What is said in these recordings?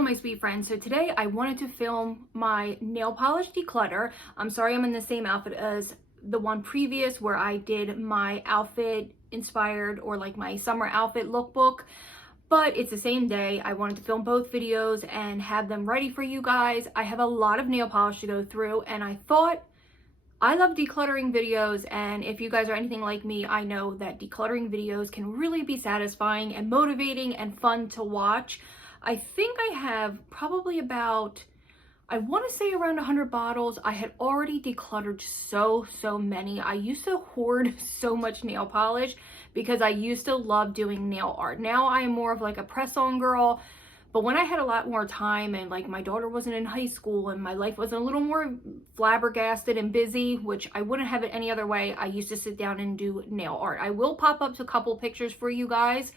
all my sweet friends. So today I wanted to film my nail polish declutter. I'm sorry I'm in the same outfit as the one previous where I did my outfit inspired or like my summer outfit lookbook, but it's the same day. I wanted to film both videos and have them ready for you guys. I have a lot of nail polish to go through, and I thought I love decluttering videos, and if you guys are anything like me, I know that decluttering videos can really be satisfying and motivating and fun to watch. I think I have probably about, I want to say around 100 bottles. I had already decluttered so many. I used to hoard so much nail polish because I used to love doing nail art. Now I am more of like a press-on girl. But when I had a lot more time and like my daughter wasn't in high school and my life was a little more flabbergasted and busy, which I wouldn't have it any other way, I used to sit down and do nail art. I will pop up a couple pictures for you guys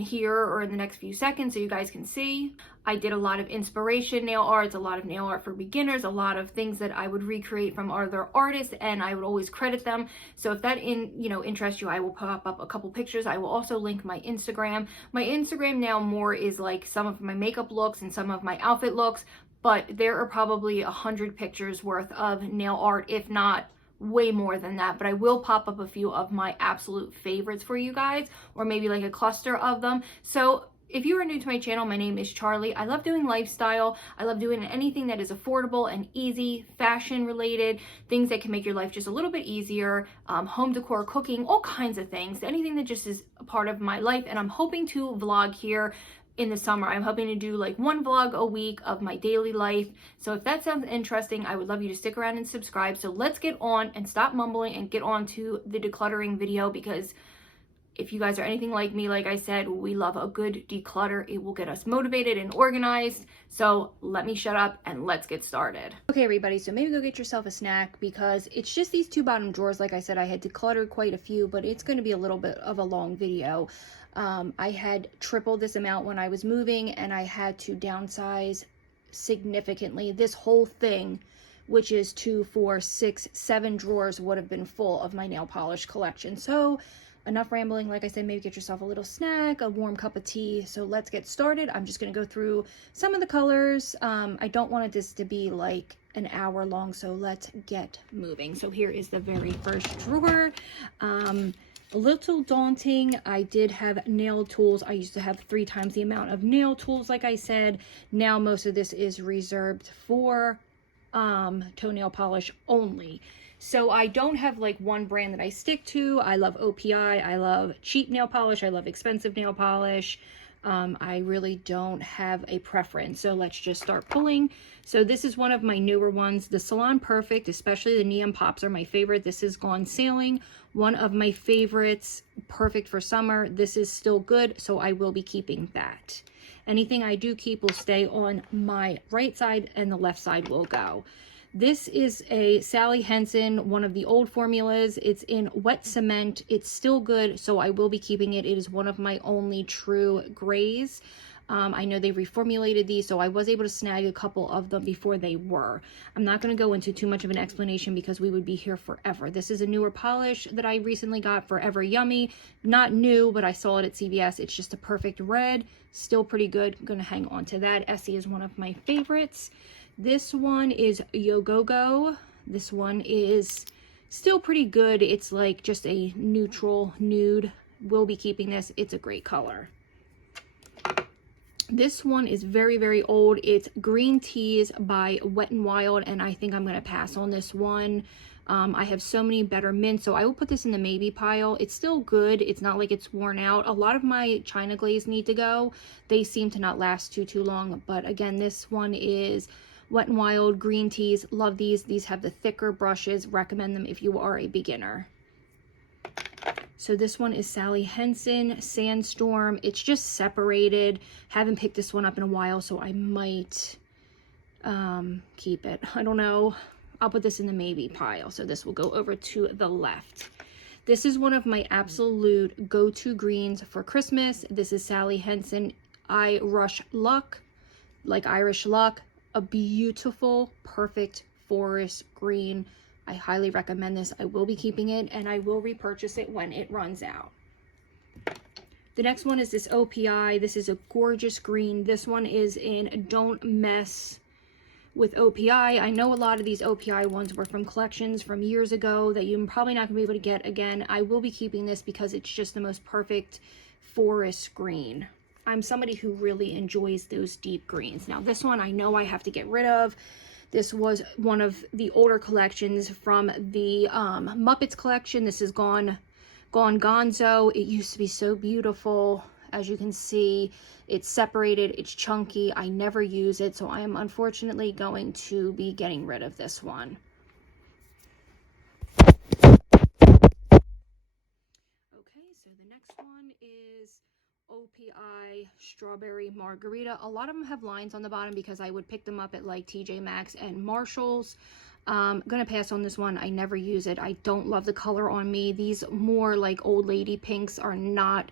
here or in the next few seconds so you guys can see. I did a lot of inspiration nail arts, a lot of nail art for beginners, a lot of things that I would recreate from other artists, and I would always credit them. So if that interests you, I will pop up a couple pictures. I will also link my Instagram. My Instagram now more is like some of my makeup looks and some of my outfit looks, but there are probably 100 pictures worth of nail art, if not way more than that. But I will pop up a few of my absolute favorites for you guys, or maybe like a cluster of them. So if you are new to my channel, my name is Charlie. I love doing lifestyle. I love doing anything that is affordable and easy, fashion related, things that can make your life just a little bit easier, home decor, cooking, all kinds of things, anything that just is a part of my life. And I'm hoping to vlog here in the summer. I'm hoping to do like one vlog a week of my daily life. So if that sounds interesting, I would love you to stick around and subscribe. So let's get on and stop mumbling and get on to the decluttering video, because if you guys are anything like me, like I said, we love a good declutter. It will get us motivated and organized. So let me shut up and let's get started. Okay, everybody, so maybe go get yourself a snack, because it's just these two bottom drawers. Like I said, I had decluttered quite a few, but it's going to be a little bit of a long video. I had tripled this amount when I was moving, and I had to downsize significantly. This whole thing, which is 2, 4, 6, 7 drawers, would have been full of my nail polish collection. So enough rambling. Like I said, maybe get yourself a little snack, a warm cup of tea. So let's get started. I'm just going to go through some of the colors. I don't want this to be like an hour long, so let's get moving. So here is the very first drawer. A little daunting. I did have nail tools. I used to have 3 times the amount of nail tools, like I said. Now most of this is reserved for toenail polish only. So I don't have like one brand that I stick to. I love OPI. I love cheap nail polish. I love expensive nail polish. I really don't have a preference. So let's just start pulling. So this is one of my newer ones. The Salon Perfect, especially the Neon Pops, are my favorite. This is Gone Sailing, one of my favorites, perfect for summer. This is still good, so I will be keeping that. Anything I do keep will stay on my right side, and the left side will go. This is a Sally Hansen, one of the old formulas. It's in wet cement. It's still good, so I will be keeping it. It is one of my only true grays. I know they reformulated these, so I was able to snag a couple of them before they were. I'm not going to go into too much of an explanation because we would be here forever. This is a newer polish that I recently got, Forever Yummy. Not new, but I saw it at CVS. It's just a perfect red. Still pretty good. I'm going to hang on to that. Essie is one of my favorites. This one is Yogogo. This one is still pretty good. It's like just a neutral nude. We'll be keeping this. It's a great color. This one is very old. It's Green Teas by Wet n Wild, and I think I'm going to pass on this one. I have so many better mints, so I will put this in the maybe pile. It's still good. It's not like it's worn out. A lot of my China Glaze need to go. They seem to not last too long, but again, this one is Wet n Wild Green Teas. Love these. These have the thicker brushes. Recommend them if you are a beginner. So this one is Sally Hansen Sandstorm. It's just separated. Haven't picked this one up in a while, so I might keep it. I don't know. I'll put this in the maybe pile. So this will go over to the left. This is one of my absolute go-to greens for Christmas. This is Sally Hansen Irish Luck, like Irish Luck. A beautiful, perfect forest green. I highly recommend this. I will be keeping it, and I will repurchase it when it runs out. The next one is this OPI. This is a gorgeous green. This one is in Don't Mess with OPI. I know a lot of these OPI ones were from collections from years ago that you're probably not gonna be able to get again. I will be keeping this because it's just the most perfect forest green. I'm somebody who really enjoys those deep greens. Now this one I know I have to get rid of. This was one of the older collections from the Muppets collection. This is Gone Gonzo. It used to be so beautiful. As you can see, it's separated, it's chunky. I never use it, so I am unfortunately going to be getting rid of this one. Okay, so the next one is OPI Strawberry Margarita. A lot of them have lines on the bottom because I would pick them up at like TJ Maxx and Marshall's. I'm gonna pass on this one. I never use it. I don't love the color on me. These more like old lady pinks are not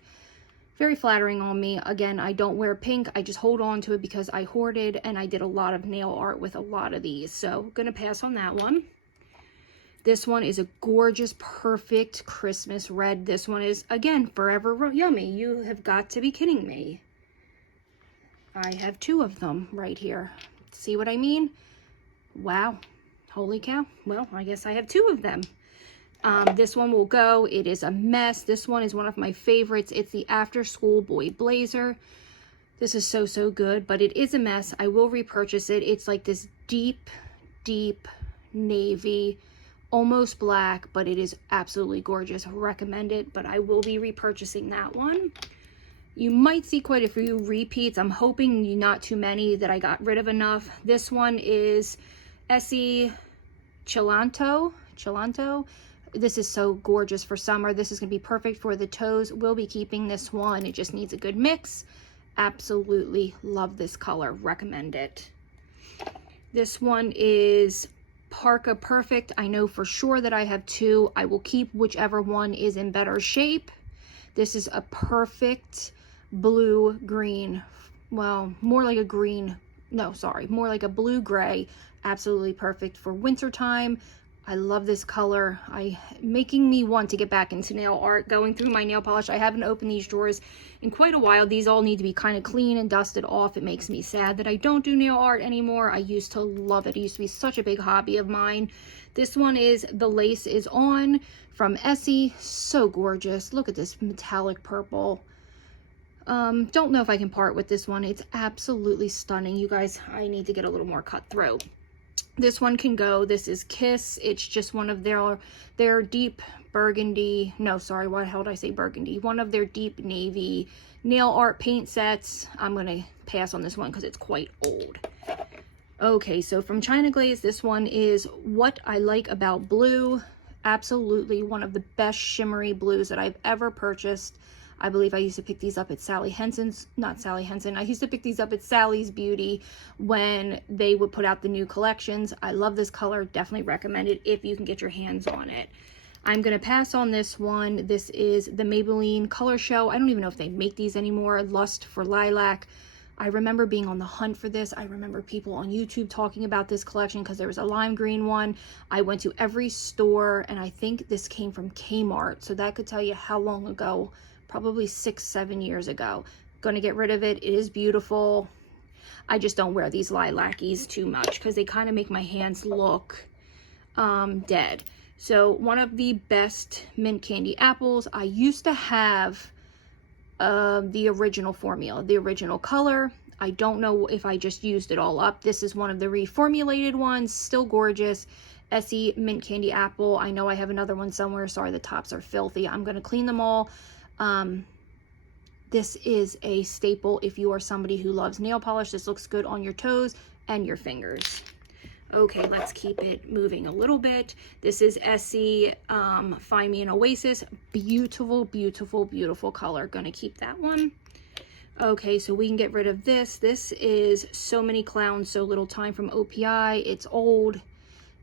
very flattering on me. Again, I don't wear pink. I just hold on to it because I hoarded and I did a lot of nail art with a lot of these. So gonna pass on that one. This one is a gorgeous, perfect Christmas red. This one is, again, Forever Yummy. You have got to be kidding me. I have two of them right here. See what I mean? Wow. Holy cow. Well, I guess I have two of them. This one will go. It is a mess. This one is one of my favorites. It's the After School Boy Blazer. This is so, so good, but it is a mess. I will repurchase it. It's like this deep, deep navy, almost black, but it is absolutely gorgeous. I recommend it, but I will be repurchasing that one. You might see quite a few repeats. I'm hoping not too many, that I got rid of enough. This one is Essie Chilanto. This is so gorgeous for summer. This is going to be perfect for the toes. We'll be keeping this one. It just needs a good mix. Absolutely love this color. Recommend it. This one is Parka Perfect. I know for sure that I have two. I will keep whichever one is in better shape. This is a perfect blue-green. Well, more like a green. No, sorry. More like a blue-gray. Absolutely perfect for wintertime. I love this color. Making me want to get back into nail art. Going through my nail polish, I haven't opened these drawers in quite a while. These all need to be kind of clean and dusted off. It makes me sad that I don't do nail art anymore. I used to love it. It used to be such a big hobby of mine. This one is The Lace Is On from Essie. So gorgeous. Look at this metallic purple. Don't know if I can part with this one. It's absolutely stunning. You guys, I need to get a little more cutthroat. This one can go. This is Kiss. It's just one of their deep burgundy. No, sorry. Why the hell did I say burgundy? One of their deep navy nail art paint sets. I'm going to pass on this one because it's quite old. Okay, so from China Glaze, this one is What I Like About Blue. Absolutely one of the best shimmery blues that I've ever purchased. I believe I used to pick these up at Sally Henson's, not Sally Henson. I used to pick these up at Sally's Beauty when they would put out the new collections. I love this color. Definitely recommend it if you can get your hands on it. I'm going to pass on this one. This is the Maybelline Color Show. I don't even know if they make these anymore. Lust for Lilac. I remember being on the hunt for this. I remember people on YouTube talking about this collection because there was a lime green one. I went to every store, and I think this came from Kmart. So that could tell you how long ago. Probably 6-7 years ago. Gonna get rid of it. It is beautiful. I just don't wear these lilac-ies too much because they kind of make my hands look dead. So one of the best mint candy apples. I used to have the original formula, the original color. I don't know if I just used it all up. This is one of the reformulated ones. Still gorgeous. Essie mint candy apple. I know I have another one somewhere. Sorry, the tops are filthy. I'm gonna clean them all. This is a staple if you are somebody who loves nail polish. This looks good on your toes and your fingers. Okay, let's keep it moving a little bit. This is Essie Find Me an Oasis. Beautiful, beautiful, beautiful color. Gonna keep that one. Okay, so we can get rid of this. This is So Many Clowns, So Little Time from OPI. It's old.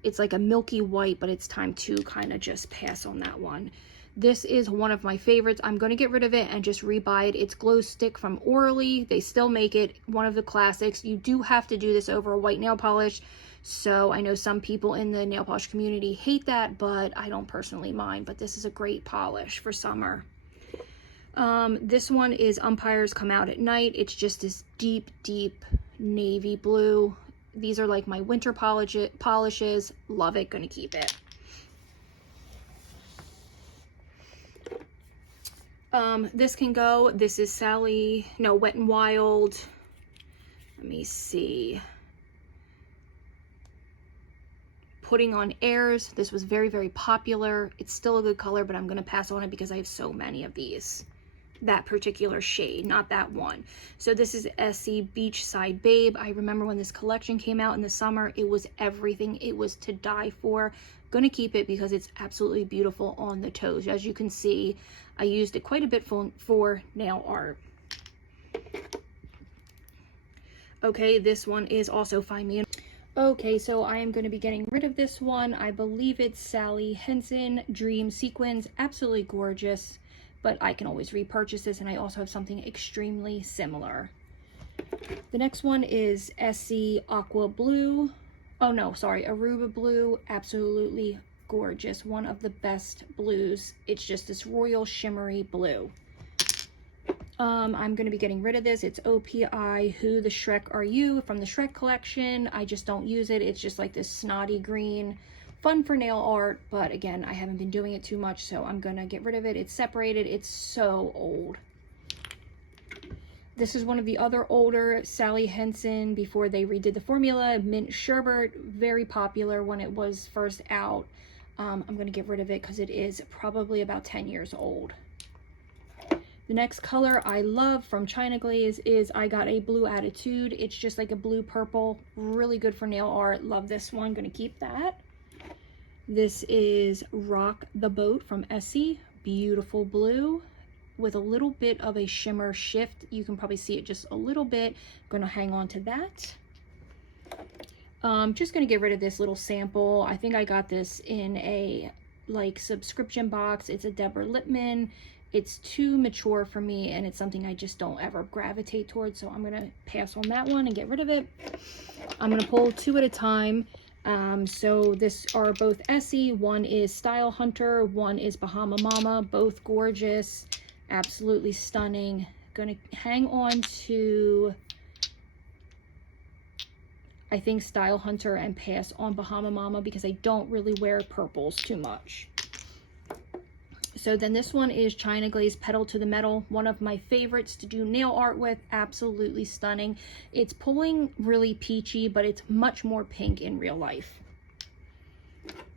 It's like a milky white, but it's time to kind of just pass on that one. This is one of my favorites. I'm going to get rid of it and just rebuy it. It's Glow Stick from Orly. They still make it. One of the classics. You do have to do this over a white nail polish. So I know some people in the nail polish community hate that, but I don't personally mind. But this is a great polish for summer. This one is Umpires Come Out at Night. It's just this deep, deep navy blue. These are like my winter polishes. Love it, gonna keep it. This can go. This is Wet n Wild. Let me see. Putting on Airs. This was very, very popular. It's still a good color, but I'm going to pass on it because I have so many of these. That particular shade, not that one. So this is Essie Beachside Babe. I remember when this collection came out in the summer, it was everything. It was to die for. Gonna keep it because it's absolutely beautiful on the toes. As you can see, I used it quite a bit for nail art. Okay, this one is also Find Me. Okay, so I am going to be getting rid of this one. I believe it's Sally Henson Dream Sequins. Absolutely gorgeous, but I can always repurchase this, and I also have something extremely similar. The next one is Essie Aqua Blue. Oh no, sorry, Aruba Blue. Absolutely gorgeous. One of the best blues. It's just this royal shimmery blue. I'm going to be getting rid of this. It's OPI Who the Shrek Are You from the Shrek collection. I just don't use it. It's just like this snotty green. Fun for nail art, but again, I haven't been doing it too much, so I'm going to get rid of it. It's separated. It's so old. This is one of the other older Sally Henson before they redid the formula. Mint Sherbet, very popular when it was first out. I'm going to get rid of it because it is probably about 10 years old. The next color I love from China Glaze is I got a Blue Attitude. It's just like a blue purple, really good for nail art. Love this one, gonna keep that. This is Rock the Boat from Essie, beautiful blue with a little bit of a shimmer shift. You can probably see it just a little bit. Gonna hang on to that. Just gonna get rid of this little sample. I think I got this in a like subscription box. It's a Deborah Lippmann. It's too mature for me, and it's something I just don't ever gravitate towards, so I'm going to pass on that one and get rid of it. I'm going to pull two at a time. So this are both Essie. One is Style Hunter. One is Bahama Mama. Both gorgeous. Absolutely stunning. Going to hang on to, I think, Style Hunter and pass on Bahama Mama because I don't really wear purples too much. So then this one is China Glaze Pedal to the Metal, one of my favorites to do nail art with. Absolutely stunning. It's pulling really peachy, but it's much more pink in real life.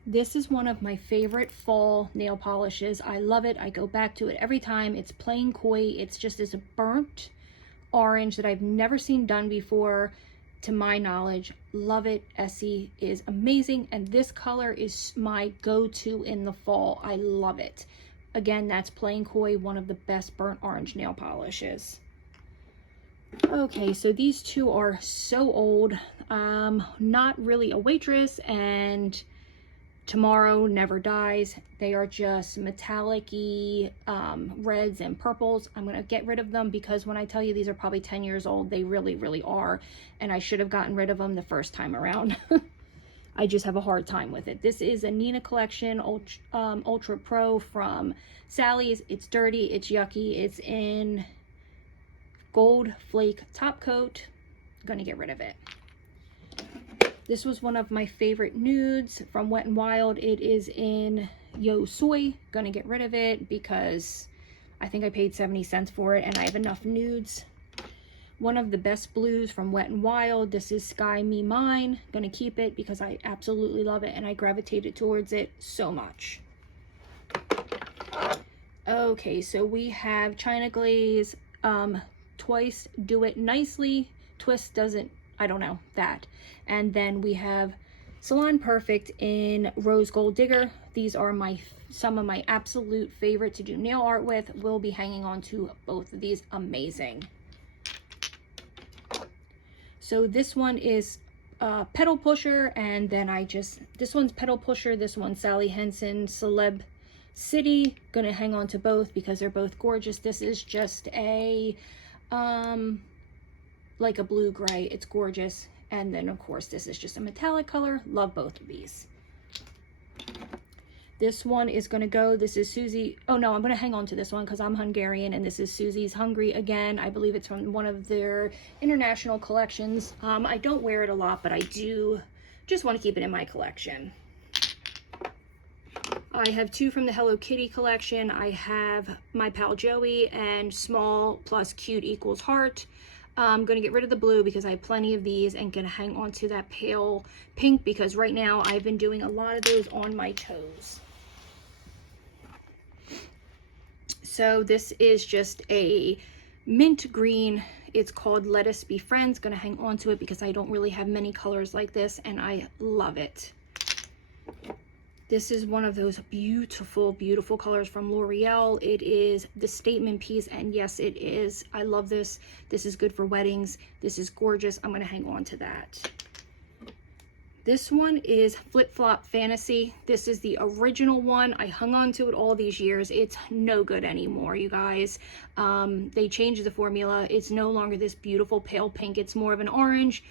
This is one of my favorite fall nail polishes. I love it. I go back to it every time. It's plain koi. It's just this burnt orange that I've never seen done before, to my knowledge. Love it. Essie is amazing, and this color is my go-to in the fall. I love it. Again, that's plain koi, one of the best burnt orange nail polishes. Okay, so these two are so old. Not really a waitress and Tomorrow Never Dies. They are just metallic-y reds and purples. I'm going to get rid of them because when I tell you these are probably 10 years old, they really, really are. And I should have gotten rid of them the first time around. I just have a hard time with it. This is a Nina Collection Ultra Pro from Sally's. It's dirty, it's yucky, it's in Gold Flake top coat. I'm gonna get rid of it. This was one of my favorite nudes from Wet n Wild. It is in Yo Soy. Gonna get rid of it because I think I paid 70 cents for it and I have enough nudes. One of the best blues from Wet n Wild. This is Sky Me Mine. Gonna keep it because I absolutely love it and I gravitated towards it so much. Okay, so we have China Glaze, Twice Do It Nicely. Twist doesn't, I don't know, that. And then we have Salon Perfect in Rose Gold Digger. These are some of my absolute favorite to do nail art with. We'll be hanging on to both of these. Amazing. So this one is Pedal Pusher, and then this one's Pedal Pusher, this one's Sally Henson Celeb City. Gonna hang on to both because they're both gorgeous. This is just a, like a blue gray. It's gorgeous. And then of course this is just a metallic color. Love both of these. This one is going to go, this is Susie. Oh no, I'm going to hang on to this one because I'm Hungarian, and this is Susie's Hungry Again. I believe it's from one of their international collections. I don't wear it a lot, but I do just want to keep it in my collection. I have two from the Hello Kitty collection. I have My Pal Joey and Small plus Cute equals Heart. I'm going to get rid of the blue because I have plenty of these, and going to hang on to that pale pink because right now I've been doing a lot of those on my toes. So this is just a mint green. It's called Let Us Be Friends. Going to hang on to it because I don't really have many colors like this, and I love it. This is one of those beautiful, beautiful colors from L'Oreal. It is the statement piece, and yes, it is. I love this. This is good for weddings. This is gorgeous. I'm going to hang on to that. This one is Flip Flop Fantasy. This is the original one. I hung on to it all these years. It's no good anymore, you guys. They changed the formula. It's no longer this beautiful pale pink. It's more of an orange,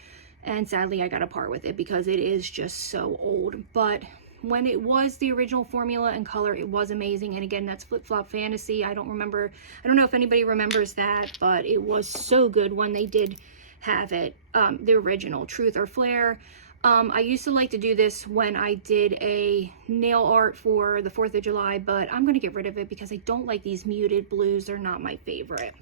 and sadly, I got to part with it because it is just so old. But when it was the original formula and color, it was amazing. And again, that's Flip Flop Fantasy. I don't know if anybody remembers that, but it was so good when they did have it. The original Truth or Flare. I used to like to do this when I did a nail art for the 4th of July, but I'm going to get rid of it because I don't like these muted blues. They're not my favorite.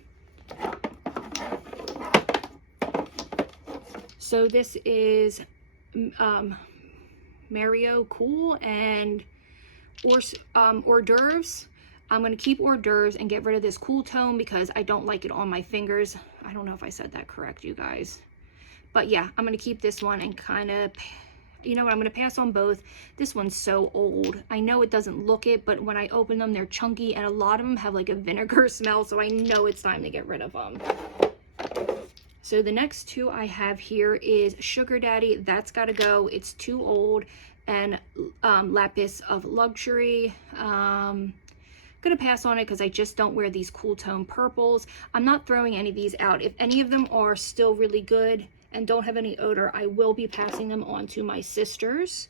So this is Mario Cool and hors d'oeuvres. I'm going to keep hors d'oeuvres and get rid of this cool tone because I don't like it on my fingers. I don't know if I said that correct, you guys. But yeah, I'm going to keep this one and kind of, you know what, I'm going to pass on both. This one's so old. I know it doesn't look it, but when I open them, they're chunky, and a lot of them have like a vinegar smell, so I know it's time to get rid of them. So the next two I have here is Sugar Daddy. That's got to go. It's too old. And Lapis of Luxury. Gonna pass on it because I just don't wear these cool tone purples. I'm not throwing any of these out. If any of them are still really good and don't have any odor, I will be passing them on to my sisters.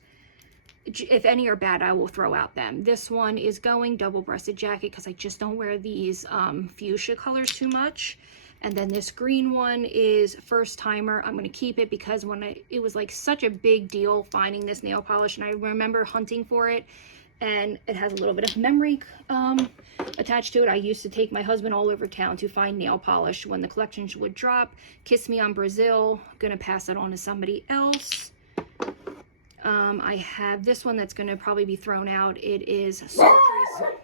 If any are bad, I will throw out them. This one is going double-breasted jacket because I just don't wear these fuchsia colors too much. And then this green one is First Timer. I'm going to keep it because it was like such a big deal finding this nail polish, and I remember hunting for it, and it has a little bit of memory attached to it. I used to take my husband all over town to find nail polish when the collections would drop. Kiss Me on Brazil. I'm going to pass it on to somebody else. I have this one that's going to probably be thrown out. It is Sultry's.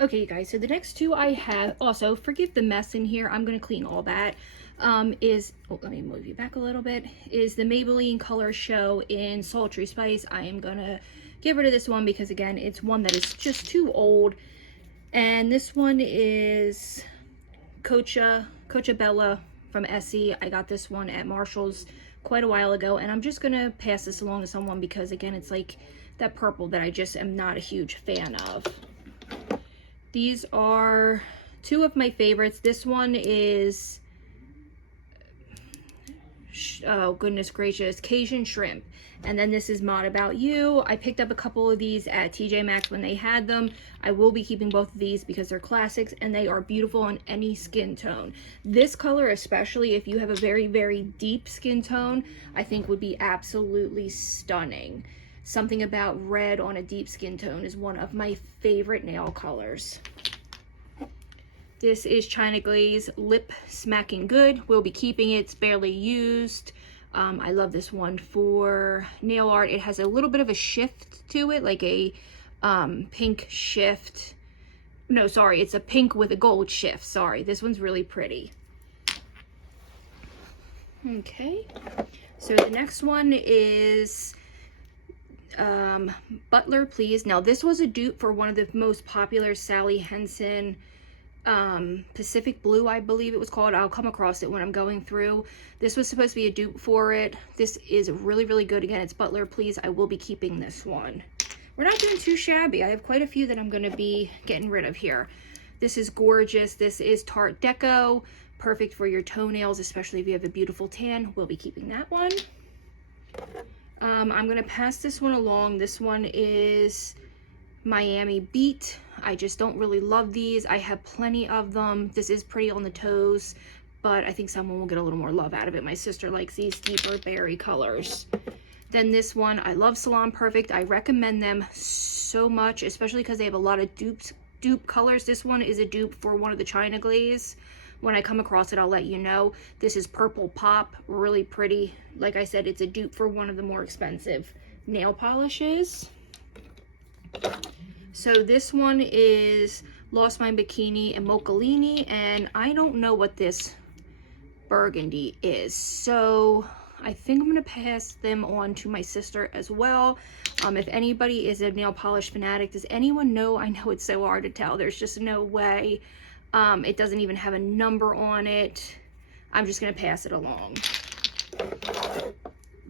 Okay, you guys, so the next two I have, also, forgive the mess in here, I'm going to clean all that, let me move you back a little bit, is the Maybelline Color Show in Sultry Spice. I am going to get rid of this one because, again, it's one that is just too old. And this one is Coachella from Essie. I got this one at Marshall's quite a while ago, and I'm just going to pass this along to someone because, again, it's like that purple that I just am not a huge fan of. These are two of my favorites. This one is, oh goodness gracious, Cajun Shrimp. And then this is Mod About You. I picked up a couple of these at TJ Maxx when they had them. I will be keeping both of these because they're classics and they are beautiful on any skin tone. This color, especially if you have a very, very deep skin tone, I think would be absolutely stunning. Something about red on a deep skin tone is one of my favorite nail colors. This is China Glaze Lip Smacking Good. We'll be keeping it. It's barely used. I love this one for nail art. It has a little bit of a shift to it, like a pink shift. No, sorry, it's a pink with a gold shift. Sorry, this one's really pretty. Okay, so the next one is Butler Please. Now this was a dupe for one of the most popular Sally Henson Pacific Blue, I believe it was called. I'll come across it when I'm going through. This was supposed to be a dupe for it. This is really, really good. Again, it's Butler Please. I will be keeping this one. We're not doing too shabby. I have quite a few that I'm going to be getting rid of here. This is gorgeous. This is Tarte Deco. Perfect for your toenails, especially if you have a beautiful tan. We'll be keeping that one. I'm gonna pass this one along. This one is Miami Beat. I just don't really love these. I have plenty of them. This is pretty on the toes, but I think someone will get a little more love out of it. My sister likes these deeper berry colors. Then this one, I love Salon Perfect. I recommend them so much, especially because they have a lot of dupe colors. This one is a dupe for one of the China Glaze. When I come across it, I'll let you know. This is Purple Pop, really pretty. Like I said, it's a dupe for one of the more expensive nail polishes. So this one is Lost My Bikini and Moccalini, and I don't know what this burgundy is. So I think I'm gonna pass them on to my sister as well. If anybody is a nail polish fanatic, does anyone know? I know it's so hard to tell. There's just no way. It doesn't even have a number on it. I'm just gonna pass it along.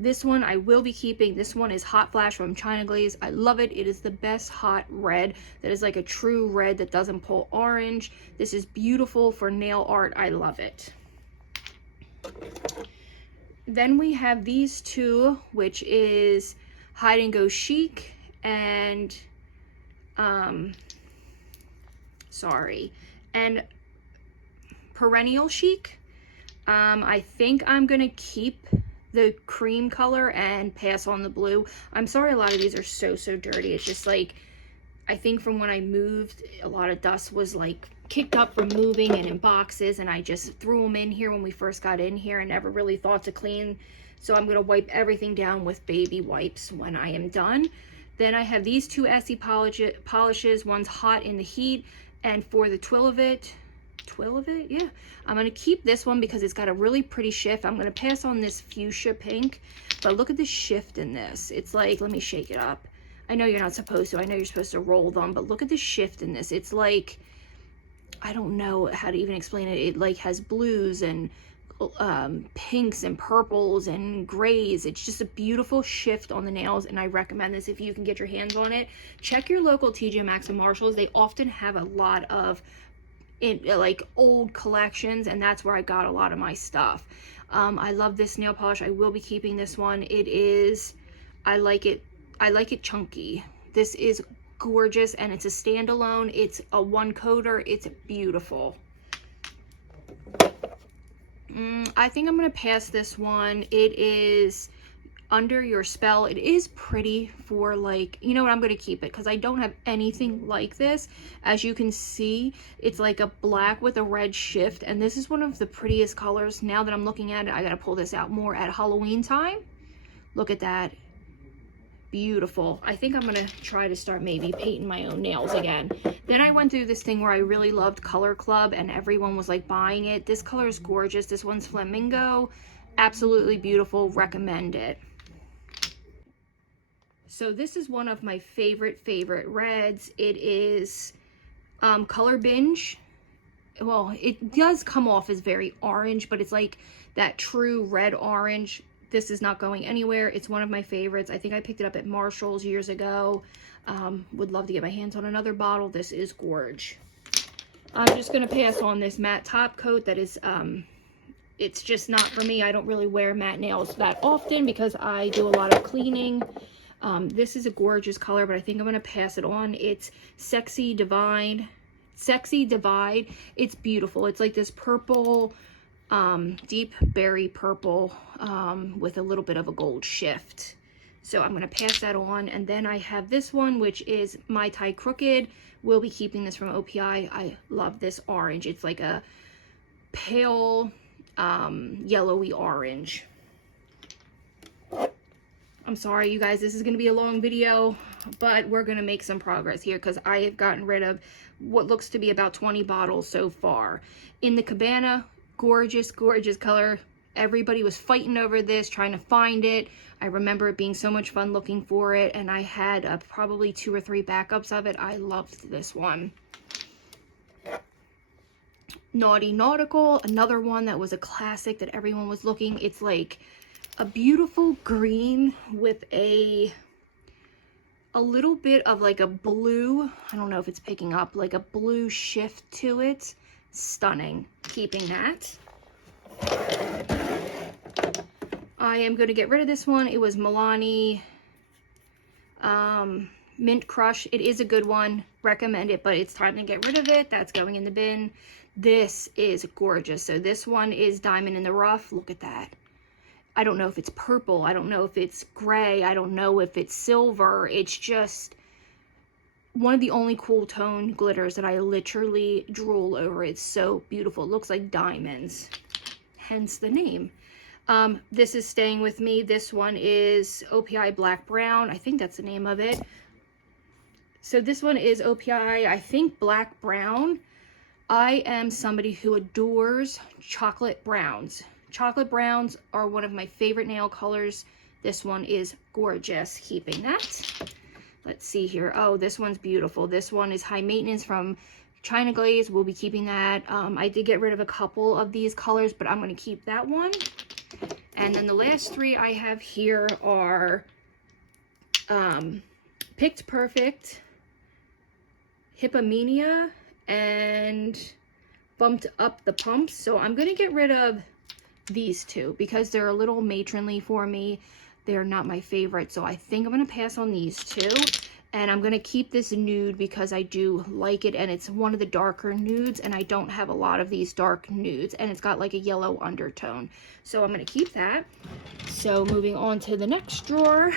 This one I will be keeping. This one is Hot Flash from China Glaze. I love it. It is the best hot red that is like a true red that doesn't pull orange. This is beautiful for nail art. I love it. Then we have these two, which is Hide and Go Chic and and Perennial Chic. I think I'm gonna keep the cream color and pass on the blue. I'm sorry, a lot of these are so dirty. It's just like, I think from when I moved, a lot of dust was like kicked up from moving and in boxes, and I just threw them in here when we first got in here and never really thought to clean. So I'm gonna wipe everything down with baby wipes when I am done. Then I have these two Essie polishes. One's Hot in the Heat, and for the Twill of it, yeah, I'm gonna keep this one because it's got a really pretty shift. I'm gonna pass on this fuchsia pink, but look at the shift in this. It's like, let me shake it up. I know you're not supposed to. I know you're supposed to roll them, but look at the shift in this. It's like, I don't know how to even explain it. It like has blues and pinks and purples and grays. It's just a beautiful shift on the nails, and I recommend this if you can get your hands on it. Check your local TJ Maxx and Marshalls. They often have a lot of like old collections, and that's where I got a lot of my stuff. I love this nail polish. I will be keeping this one. It is, I like it chunky. This is gorgeous, and it's a standalone. It's a one coater. It's beautiful. I think I'm gonna pass this one. It is Under Your Spell. It is pretty for like, you know what, I'm gonna keep it because I don't have anything like this. As you can see, it's like a black with a red shift, and this is one of the prettiest colors. Now that I'm looking at it, I gotta pull this out more at Halloween time. Look at that. Beautiful. I think I'm gonna try to start maybe painting my own nails again. Then I went through this thing where I really loved Color Club and everyone was like buying it. This color is gorgeous. This one's Flamingo. Absolutely beautiful. Recommend it. So this is one of my favorite reds. It is Color Binge. Well, it does come off as very orange, but it's like that true red orange. This is not going anywhere. It's one of my favorites. I think I picked it up at Marshall's years ago. Would love to get my hands on another bottle. This is gorge. I'm just going to pass on this matte top coat that is, it's just not for me. I don't really wear matte nails that often because I do a lot of cleaning. This is a gorgeous color, but I think I'm going to pass it on. It's Sexy Divide. It's beautiful. It's like this purple, deep berry purple with a little bit of a gold shift. So I'm going to pass that on. And then I have this one, which is Mai Tai Crooked. We'll be keeping this from OPI. I love this orange. It's like a pale yellowy orange. I'm sorry, you guys, this is going to be a long video, but we're going to make some progress here because I have gotten rid of what looks to be about 20 bottles so far. In the Cabana, gorgeous color. Everybody was fighting over this, trying to find it. I remember it being so much fun looking for it, and I had probably 2 or 3 backups of it. I loved this one. Naughty Nautical, another one that was a classic that everyone was looking. It's like a beautiful green with a little bit of like a blue, I don't know if it's picking up, like a blue shift to it. Stunning. Keeping that. I am going to get rid of this one. It was Milani Mint Crush. It is a good one. Recommend it, but it's time to get rid of it. That's going in the bin. This is gorgeous. So this one is Diamond in the Rough. Look at that. I don't know if it's purple. I don't know if it's gray. I don't know if it's silver. It's just one of the only cool tone glitters that I literally drool over. It's so beautiful. It looks like diamonds, hence the name. This is staying with me. This one is OPI Black Brown. I think that's the name of it. So this one is OPI, I think, Black Brown. I am somebody who adores chocolate browns. Chocolate browns are one of my favorite nail colors. This one is gorgeous. Keeping that. Let's see here. Oh, this one's beautiful. This one is High Maintenance from China Glaze. We'll be keeping that. I did get rid of a couple of these colors, but I'm going to keep that one. And then the last three I have here are Picked Perfect, Hippomania, and Bumped Up the Pumps. So I'm going to get rid of these two because they're a little matronly for me. They're not my favorite, so I think I'm going to pass on these two. And I'm going to keep this nude because I do like it, and it's one of the darker nudes, and I don't have a lot of these dark nudes, and it's got like a yellow undertone. So I'm going to keep that. So moving on to the next drawer.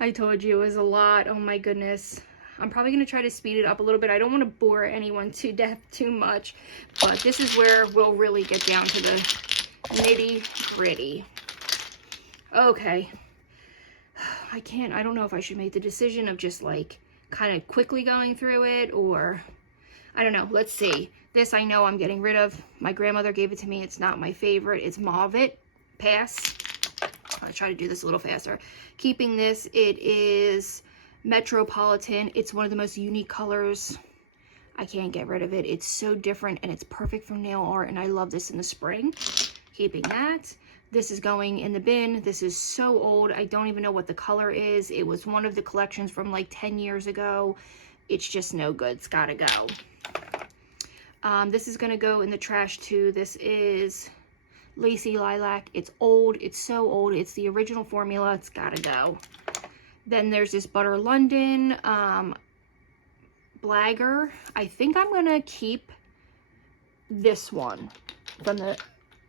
I told you it was a lot. Oh my goodness. I'm probably going to try to speed it up a little bit. I don't want to bore anyone to death too much, but this is where we'll really get down to the nitty gritty. Okay. I don't know if I should make the decision of just like kind of quickly going through it, or I don't know. Let's see. This I know I'm getting rid of. My grandmother gave it to me. It's not my favorite. It's Mauve. Pass. I'll try to do this a little faster. Keeping this, it is Metropolitan. It's one of the most unique colors. I can't get rid of it. It's so different, and it's perfect for nail art, and I love this in the spring. Keeping that. This is going in the bin. This is so old. I don't even know what the color is. It was one of the collections from like 10 years ago. It's just no good. It's gotta go. This is gonna go in the trash too. This is Lacy Lilac. It's old. It's so old. It's the original formula. It's gotta go. Then there's this Butter London Blagger. I think I'm gonna keep this one from the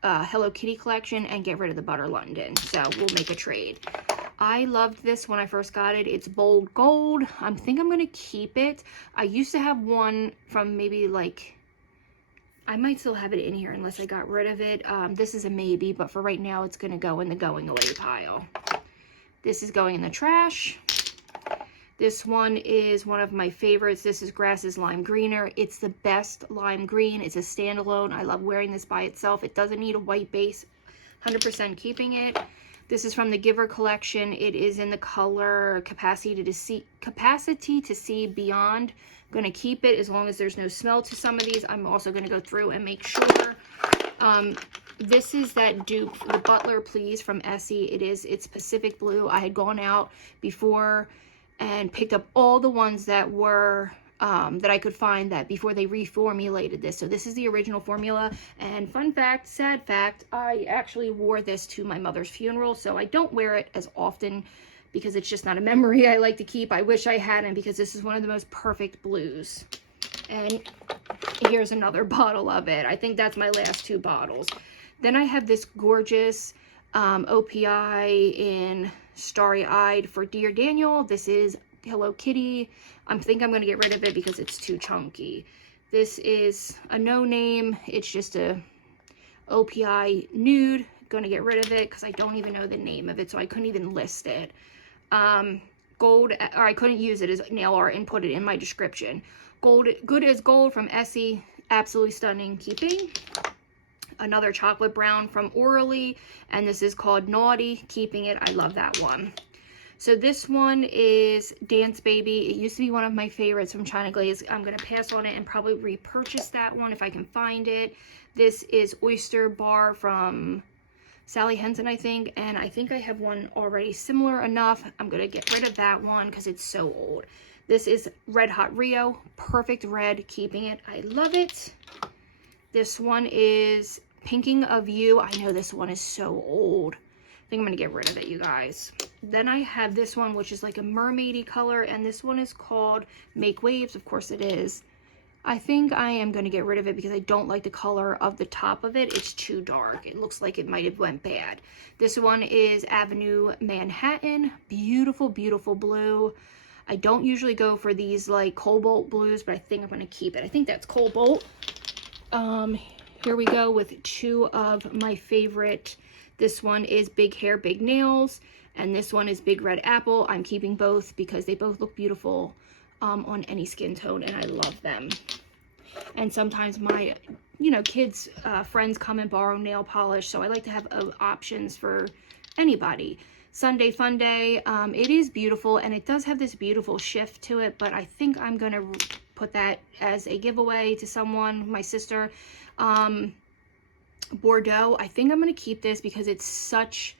Hello Kitty collection and get rid of the Butter London. So we'll make a trade. I loved this when I first got it. It's bold gold. I think I'm gonna keep it. I used to have one from maybe like, I might still have it in here unless I got rid of it. This is a maybe, but for right now it's gonna go in the going away pile. This is going in the trash. This one is one of my favorites. This is Grass's Lime Greener. It's the best lime green. It's a standalone. I love wearing this by itself. It doesn't need a white base. 100% keeping it. This is from the Giver collection. It is in the color Capacity to See Beyond. I'm going to keep it as long as there's no smell to some of these. I'm also going to go through and make sure. This is that dupe, the Butler Please from Essie. It's Pacific Blue. I had gone out before and picked up all the ones that were that I could find that before they reformulated this. So this is the original formula. And fun fact, sad fact, I actually wore this to my mother's funeral. So I don't wear it as often because it's just not a memory I like to keep. I wish I hadn't, because this is one of the most perfect blues. And here's another bottle of it. I think that's my last two bottles. Then I have this gorgeous OPI in Starry Eyed for Dear Daniel. This is Hello Kitty. I think I'm going to get rid of it because it's too chunky. This is a no name. It's just a OPI nude. Going to get rid of it because I don't even know the name of it, so I couldn't even list it. Gold, or I couldn't use it as nail art and put it in my description. Gold, Good as Gold from Essie. Absolutely stunning. Keeping. Another chocolate brown from Orally, and this is called Naughty. Keeping it. I love that one. So this one is Dance Baby. It used to be one of my favorites from China Glaze. I'm going to pass on it and probably repurchase that one if I can find it. This is Oyster Bar from Sally Henson, I think, and I think I have one already similar enough. I'm going to get rid of that one because it's so old. This is Red Hot Rio. Perfect red. Keeping it. I love it. This one is Pinking of You. I know this one is so old. I think I'm gonna get rid of it, you guys. Then I have this one, which is like a mermaidy color, and this one is called Make Waves. Of course it is. I think I am going to get rid of it because I don't like the color of the top of it. It's too dark. It looks like it might have went bad. This one is Avenue Manhattan. Beautiful, beautiful blue. I don't usually go for these like cobalt blues, but I think I'm going to keep it. I think that's cobalt. Here we go with two of my favorite. This one is Big Hair, Big Nails, and this one is Big Red Apple. I'm keeping both because they both look beautiful on any skin tone, and I love them. And sometimes my, you know, kids, friends come and borrow nail polish, so I like to have options for anybody. Sunday Fun Day, it is beautiful, and it does have this beautiful shift to it, but I think I'm gonna put that as a giveaway to someone, my sister. Bordeaux, I think I'm gonna keep this because it's such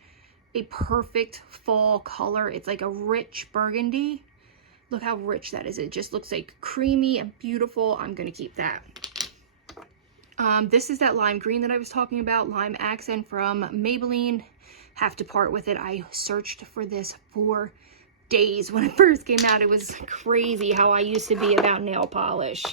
a perfect fall color. It's like a rich burgundy. Look how rich that is. It just looks like creamy and beautiful. I'm going to keep that. This is that lime green that I was talking about. Lime accent from Maybelline. Have to part with it. I searched for this for days when it first came out. It was crazy how I used to be about nail polish.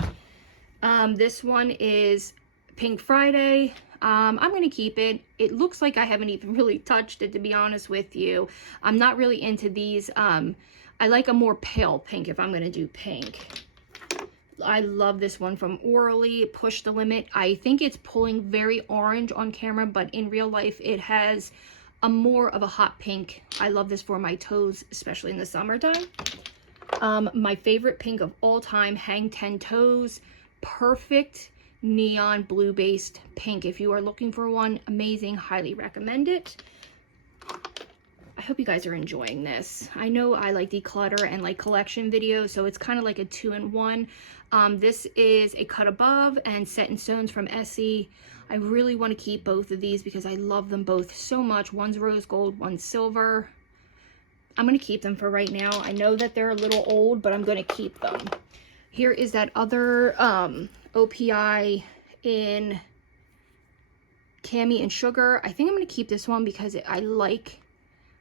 This one is Pink Friday. I'm going to keep it. It looks like I haven't even really touched it, to be honest with you. I'm not really into these. I like a more pale pink if I'm going to do pink. I love this one from Orally, Push the Limit. I think it's pulling very orange on camera, but in real life it has a more of a hot pink. I love this for my toes, especially in the summertime. My favorite pink of all time, Hang 10 Toes. Perfect neon blue based pink. If you are looking for one, amazing, highly recommend it. I hope you guys are enjoying this. I know I like declutter and like collection videos, so it's kind of like a 2-in-1. This is a Cut Above and Set in Stones from Essie. I really want to keep both of these because I love them both so much. One's rose gold, one's silver. I'm going to keep them for right now. I know that they're a little old, but I'm going to keep them. Here is that other OPI in Cami and Sugar. I think I'm going to keep this one because I like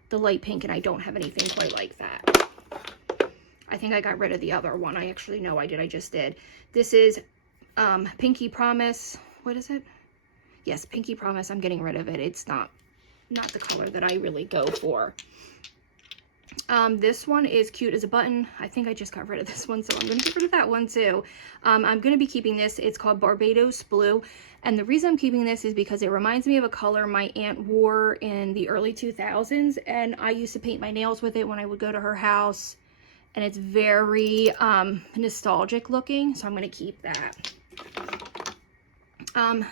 the light pink and I don't have anything quite like that. I think I got rid of the other one. I actually know I did. I just did. This is Pinky Promise. What is it? Yes, Pinky Promise. I'm getting rid of it. It's not the color that I really go for. This one is Cute as a Button. I think I just got rid of this one, so I'm going to get rid of that one too. I'm going to be keeping this. It's called Barbados Blue. And the reason I'm keeping this is because it reminds me of a color my aunt wore in the early 2000s. And I used to paint my nails with it when I would go to her house. And it's very nostalgic looking, so I'm going to keep that.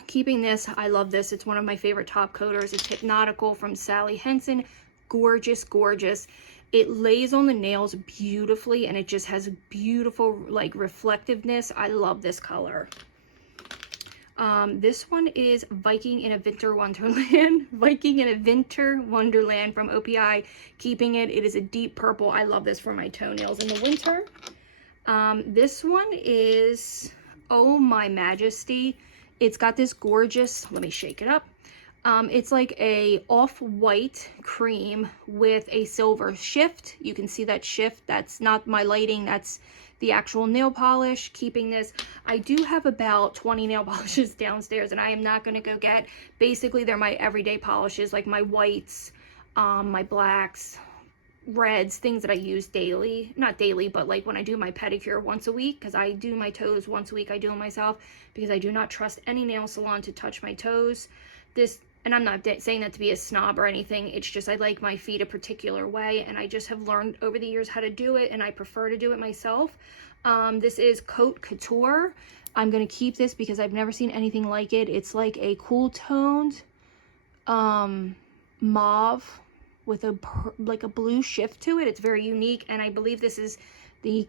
Keeping this, I love this. It's one of my favorite top coaters. It's Hypnotical from Sally Henson. Gorgeous, gorgeous. It lays on the nails beautifully, and it just has beautiful like reflectiveness. I love this color. This one is Viking in a Winter Wonderland. Viking in a Winter Wonderland from OPI. Keeping it. It is a deep purple. I love this for my toenails in the winter. This one is Oh My Majesty. It's got this gorgeous, let me shake it up. It's like a off-white cream with a silver shift. You can see that shift. That's not my lighting. That's the actual nail polish. Keeping this. I do have about 20 nail polishes downstairs, and I am not going to go get. Basically, they're my everyday polishes, like my whites, my blacks, reds, things that I use daily. Not daily, but like when I do my pedicure once a week, because I do my toes once a week. I do them myself because I do not trust any nail salon to touch my toes. And I'm not saying that to be a snob or anything. It's just I like my feet a particular way, and I just have learned over the years how to do it, and I prefer to do it myself. This is Coat Couture. I'm going to keep this because I've never seen anything like it. It's like a cool toned mauve with a blue shift to it. It's very unique, and I believe this is the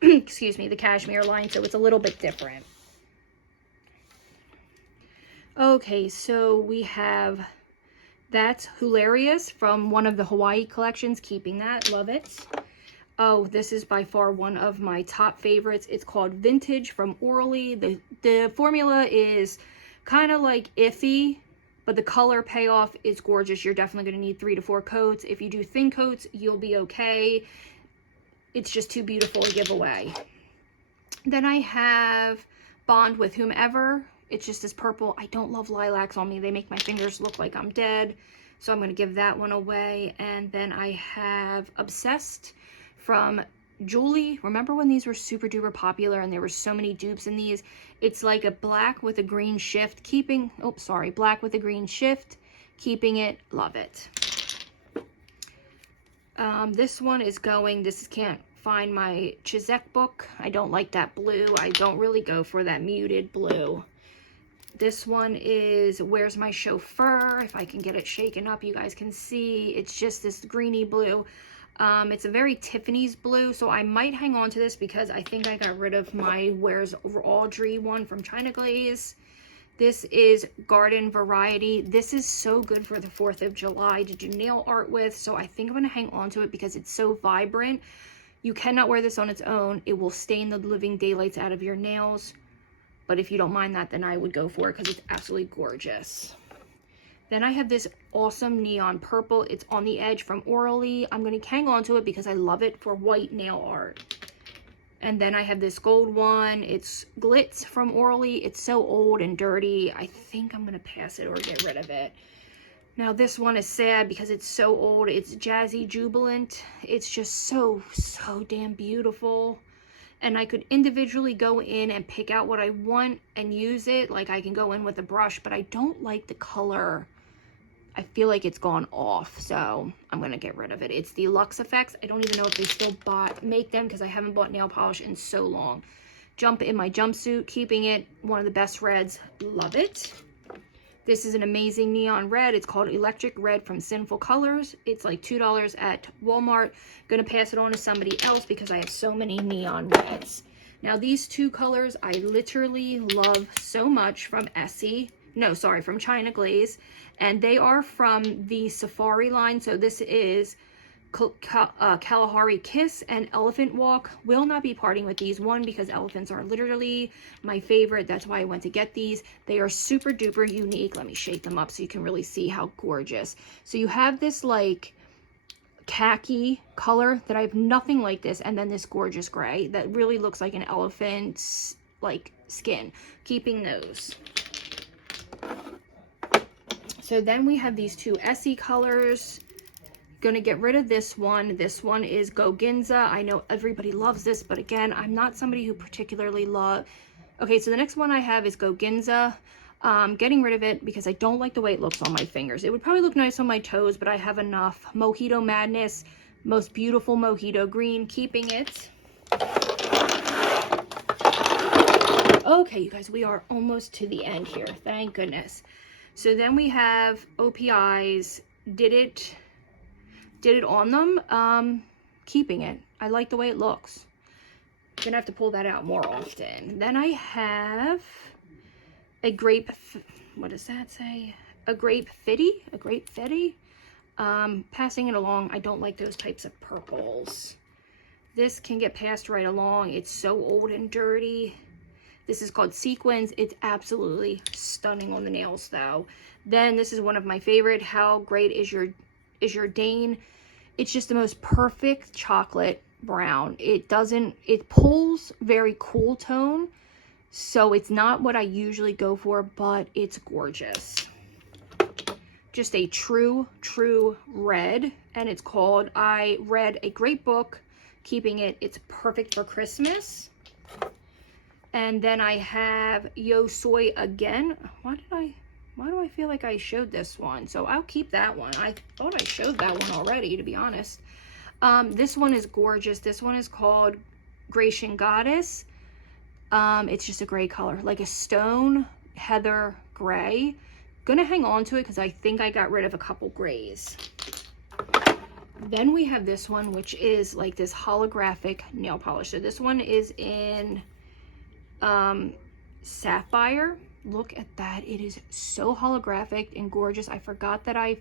the cashmere line, so it's a little bit different. Okay, so we have That's Hilarious from one of the Hawaii collections. Keeping that. Love it. Oh, this is by far one of my top favorites. It's called Vintage from Orally. The formula is kind of like iffy, but the color payoff is gorgeous. You're definitely going to need 3 to 4 coats. If you do thin coats, you'll be okay. It's just too beautiful to give away. Then I have Bond with Whomever. It's just this purple. I don't love lilacs on me. They make my fingers look like I'm dead. So I'm going to give that one away. And then I have Obsessed from Julie. Remember when these were super duper popular and there were so many dupes in these? It's like a black with a green shift, black with a green shift, keeping it, love it. This one is going, can't find my Chizek book. I don't like that blue. I don't really go for that muted blue. This one is Where's My Chauffeur? If I can get it shaken up, you guys can see. It's just this greeny blue. It's a very Tiffany's blue, so I might hang on to this because I think I got rid of my Where's Audrey one from China Glaze. This is Garden Variety. This is so good for the 4th of July to do nail art with, so I think I'm going to hang on to it because it's so vibrant. You cannot wear this on its own. It will stain the living daylights out of your nails. But if you don't mind that, then I would go for it because it's absolutely gorgeous. Then I have this awesome neon purple. It's On the Edge from Orally. I'm going to hang on to it because I love it for white nail art. And then I have this gold one. It's Glitz from Orally. It's so old and dirty. I think I'm going to pass it or get rid of it. Now this one is sad because it's so old. It's Jazzy Jubilant. It's just so damn beautiful. And I could individually go in and pick out what I want and use it. Like I can go in with a brush, but I don't like the color. I feel like it's gone off, so I'm going to get rid of it. It's the Luxe Effects. I don't even know if they still make them because I haven't bought nail polish in so long. Jump in my jumpsuit, keeping it. One of the best reds. Love it. This is an amazing neon red. It's called Electric Red from Sinful Colors. It's like $2 at Walmart. Gonna pass it on to somebody else because I have so many neon reds. Now these two colors I literally love so much from from China Glaze. And they are from the Safari line. So this is Kalahari Kiss and Elephant Walk. Will not be parting with these. One, because elephants are literally my favorite. That's why I went to get these. They are super duper unique. Let me shake them up so you can really see how gorgeous. So you have this like khaki color that I have nothing like this, and then this gorgeous gray that really looks like an elephant's like skin. Keeping those. So then we have these two Essie colors. Gonna get rid of this one. This one is Go Ginza. I know everybody loves this, but again, I'm not somebody who particularly love. Okay, so the next one I have is Go Ginza. Getting rid of it because I don't like the way it looks on my fingers. It would probably look nice on my toes, but I have enough. Mojito Madness, most beautiful mojito green, keeping it. Okay, you guys, we are almost to the end here. Thank goodness. So then we have OPIs. Did it on them. Keeping it. I like the way it looks. Gonna have to pull that out more often. Then I have a grape, what does that say? A grape fitty. Passing it along. I don't like those types of purples. This can get passed right along. It's so old and dirty. This is called Sequins. It's absolutely stunning on the nails though. Then this is one of my favorite. How Great Is Your Dane? It's just the most perfect chocolate brown. It pulls very cool tone. So it's not what I usually go for, but it's gorgeous. Just a true red. And it's called I Read a Great Book. Keeping it. It's perfect for Christmas. And then I have Yo Soy again. Why do I feel like I showed this one? So I'll keep that one. I thought I showed that one already, to be honest. This one is gorgeous. This one is called Grecian Goddess. It's just a gray color, like a stone heather gray. Gonna hang on to it because I think I got rid of a couple grays. Then we have this one, which is like this holographic nail polish. So this one is in Sapphire. Look at that. It is so holographic and gorgeous. I forgot that I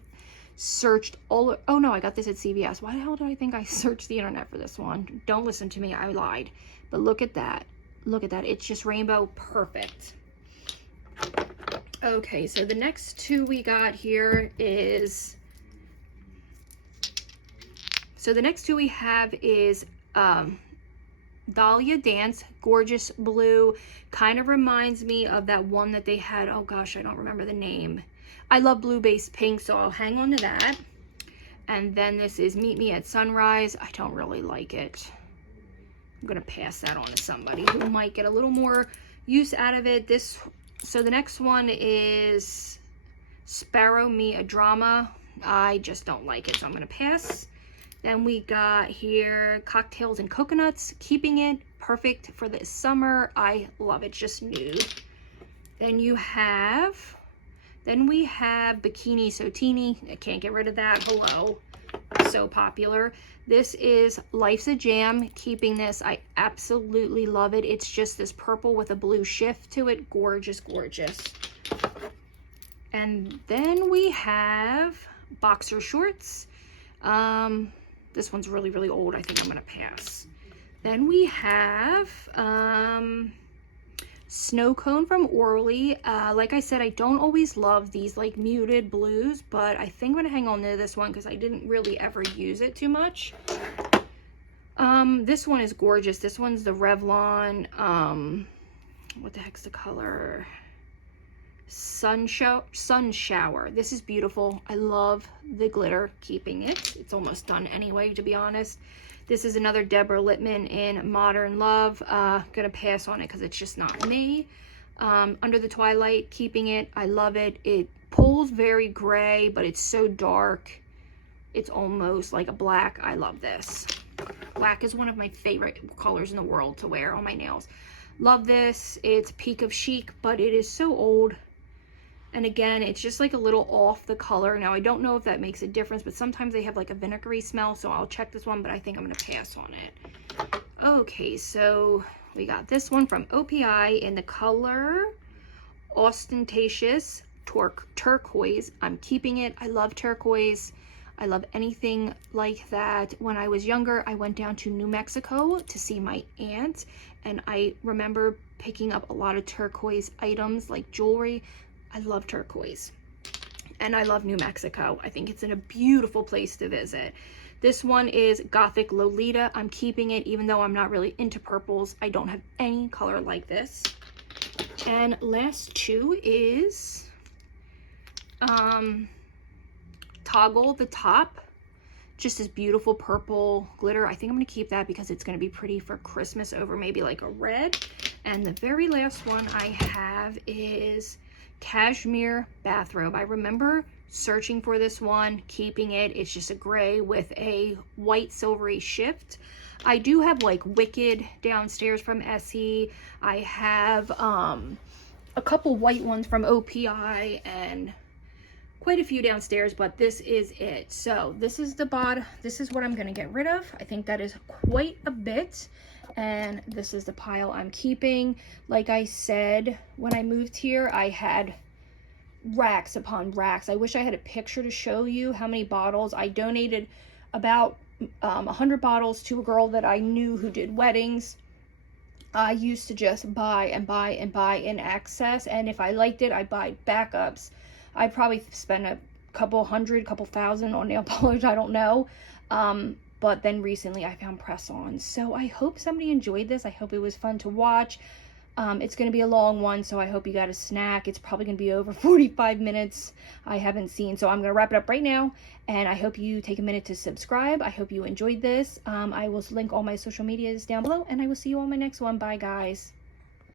searched oh no, I got this at CVS. Why the hell did I think I searched the internet for this one? Don't listen to me, I lied. But look at that. Look at that. It's just rainbow perfect. Okay, so the next two we got here is, so the next two we have is Dahlia Dance, gorgeous blue. Kind of reminds me of that one that they had, oh gosh, I don't remember the name. I love blue based pink, so I'll hang on to that. And then this is Meet Me at Sunrise. I don't really like it. I'm gonna pass that on to somebody who might get a little more use out of it. So the next one is Sparrow Me a Drama. I just don't like it, so I'm gonna pass. Then we got here Cocktails and Coconuts, keeping it perfect for this summer. I love it, just nude. Then we have Bikini So Teeny. I can't get rid of that. Hello, so popular. This is Life's a Jam, keeping this. I absolutely love it. It's just this purple with a blue shift to it. Gorgeous, gorgeous. And then we have Boxer Shorts. This one's really, really old. I think I'm gonna pass. Then we have Snow Cone from Orly. Like I said, I don't always love these like muted blues, but I think I'm gonna hang on to this one because I didn't really ever use it too much. This one is gorgeous. This one's the Revlon, what the heck's the color? Sun Shower. This is beautiful. I love the glitter, keeping it. It's almost done anyway, to be honest. This is another Deborah Lippmann in Modern Love. Gonna pass on it because it's just not me. Under the Twilight, keeping it. I love it. It pulls very gray, but it's so dark. It's almost like a black. I love this. Black is one of my favorite colors in the world to wear on my nails. Love this. It's Peak of Chic, but it is so old. And again, it's just like a little off the color. Now, I don't know if that makes a difference, but sometimes they have like a vinegary smell, so I'll check this one, but I think I'm going to pass on it. Okay, so we got this one from OPI in the color Ostentatious Turquoise. I'm keeping it. I love turquoise. I love anything like that. When I was younger, I went down to New Mexico to see my aunt, and I remember picking up a lot of turquoise items like jewelry. I love turquoise, and I love New Mexico. I think it's in a beautiful place to visit. This one is Gothic Lolita. I'm keeping it, even though I'm not really into purples. I don't have any color like this. And last two is Toggle the Top. Just this beautiful purple glitter. I think I'm going to keep that because it's going to be pretty for Christmas over maybe like a red. And the very last one I have is Cashmere Bathrobe. I remember searching for this one, keeping it. It's just a gray with a white silvery shift. I do have like Wicked downstairs from Essie. I have a couple white ones from OPI and quite a few downstairs, but this is it. So this is the bottom. This is what I'm going to get rid of. I think that is quite a bit. And this is the pile I'm keeping. Like I said, when I moved here, I had racks upon racks. I wish I had a picture to show you how many bottles. I donated about 100 bottles to a girl that I knew who did weddings. I used to just buy and buy and buy in excess, and if I liked it, I'd buy backups. I probably spent a couple thousand on nail polish, I don't know. But then recently I found press-on. So I hope somebody enjoyed this. I hope it was fun to watch. It's going to be a long one, so I hope you got a snack. It's probably going to be over 45 minutes. I haven't seen, so I'm going to wrap it up right now. And I hope you take a minute to subscribe. I hope you enjoyed this. I will link all my social medias down below, and I will see you on my next one. Bye, guys.